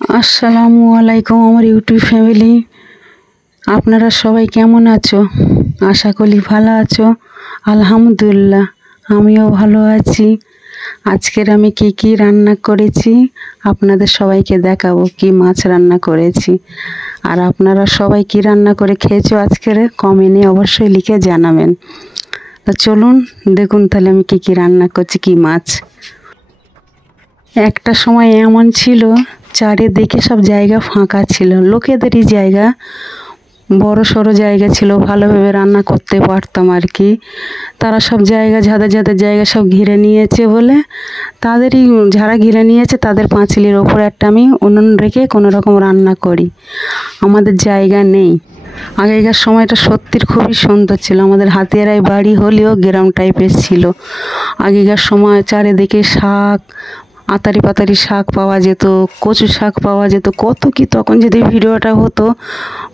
আসসালামু আলাইকুম আমার ইউটিউব ফ্যামিলি। আপনারা সবাই কেমন আছো? আশা করি ভালো আছো। আলহামদুলিল্লাহ, আমিও ভালো আছি। আজকের আমি কি রান্না করেছি আপনাদের সবাইকে দেখাবো। কি মাছ রান্না করেছি, আর আপনারা সবাই কি রান্না করে খেয়েছো আজকের কমেন্টে অবশ্যই লিখে জানাবেন। তা চলুন দেখুন তাহলে আমি কি রান্না করছি। কি মাছ, একটা সময় এমন ছিল চারিদিকে সব জায়গা ফাঁকা ছিল, লোকেদেরই জায়গা, বড় সড়ো জায়গা ছিল, ভালোভাবে রান্না করতে পারতাম আর কি। তারা সব জায়গা, যাদের যাদের জায়গা সব ঘিরে নিয়েছে বলে, তাদেরই যারা ঘিরে নিয়েছে তাদের পাঁচিলের ওপর একটা আমি উনুন রেখে কোনো রকম রান্না করি। আমাদের জায়গা নেই। আগেকার সময়টা সত্যির খুবই সুন্দর ছিল। আমাদের হাতিয়ারাই বাড়ি হলেও গ্রাম টাইপের ছিল। আগেকার সময় চারিদিকে শাক, আতারি পাতারি শাক পাওয়া যেত, কচু শাক পাওয়া যেত, কত কি তখন যদি ভিডিওটা হতো,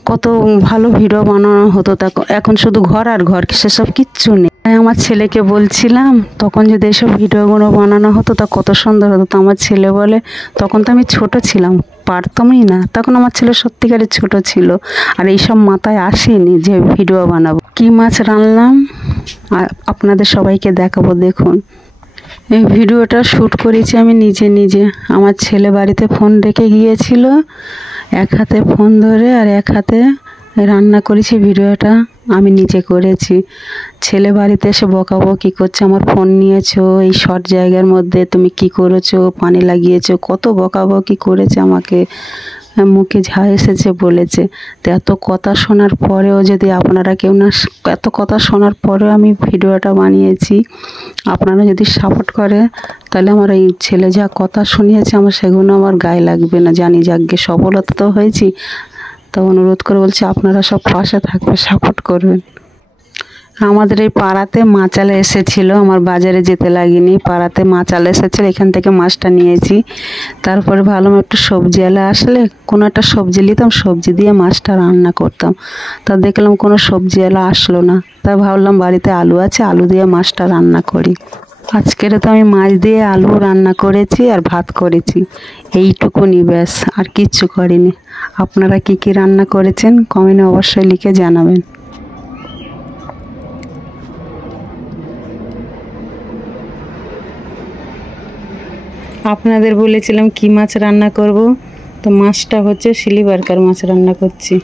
কত ভালো ভিডিও বানানো হতো। এখন শুধু ঘর আর ঘর, সেসব কিচ্ছু নেই। তাই আমার ছেলেকে বলছিলাম তখন যদি এসব ভিডিওগুলো বানানো হতো তা কত সুন্দর হতো। তো আমার ছেলে বলে, তখন তো আমি ছোট ছিলাম, পারতামই না। তখন আমার ছেলে সত্যিকারের ছোট ছিল, আর এইসব মাথায় আসেনি যে ভিডিও বানাবো। কি মাছ রান্নাম আর আপনাদের সবাইকে দেখাবো, দেখুন। এই ভিডিওটা শ্যুট করেছি আমি নিজে। আমার ছেলে বাড়িতে ফোন রেখে গিয়েছিল, এক হাতে ফোন ধরে আর এক হাতে রান্না করেছি। ভিডিওটা আমি নিজে করেছি। ছেলে বাড়িতে এসে বকাবকি করছে, আমার ফোন নিয়েছো, এই শর্ট জায়গার মধ্যে তুমি কি করেছো, পানি লাগিয়েছো, কত বকাবকি করেছে আমাকে, মুখে ঝা এসেছে বলেছে। তো এত কথা শোনার পরেও যদি আপনারা কেউ না, এত কথা শোনার পরেও আমি ভিডিওটা বানিয়েছি, আপনারা যদি সাপোর্ট করে তাহলে আমার এই ছেলে যা কথা শুনিয়েছে আমার সেগুলো আমার গায়ে লাগবে না। জানি যাকগে সফলতা তো হয়েছি। তো অনুরোধ করে বলছি আপনারা সব পাশে থাকবে, সাপোর্ট করবেন। আমাদের এই পাড়াতে মাচাল এসেছিল, আমার বাজারে যেতে লাগেনি, পাড়াতে মাচাল এসেছিল, এখান থেকে মাছটা নিয়েছি। তারপরে ভাবলাম একটু সবজিওয়ালা আসলে কোনো একটা সবজি নিতাম, সবজি দিয়ে মাছটা রান্না করতাম। তা দেখলাম কোনো সবজিওয়ালা আসলো না, তাই ভাবলাম বাড়িতে আলু আছে, আলু দিয়ে মাছটা রান্না করি। আজকের তো আমি মাছ দিয়ে আলু রান্না করেছি আর ভাত করেছি, এইটুকুনি ব্যাস, আর কিচ্ছু করিনি। আপনারা কি রান্না করেছেন কমেন্টে অবশ্যই লিখে জানাবেন। আপনাদের বলেছিলাম কি মাছ রান্না করব, তো মাছটা হচ্ছে সিলভার মাছ রান্না করছি।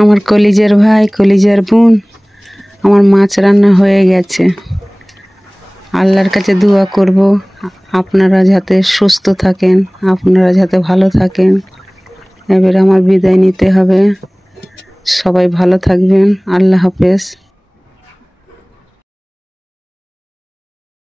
আমার কলিজার ভাই, কলিজার বোন, আমার মাছ রান্না হয়ে গেছে। আল্লাহর কাছে দোয়া করব আপনারা যাতে সুস্থ থাকেন, আপনারা যাতে ভালো থাকেন। এবারে আমার বিদায় নিতে হবে। সবাই ভালো থাকবেন। আল্লাহ হাফেজ।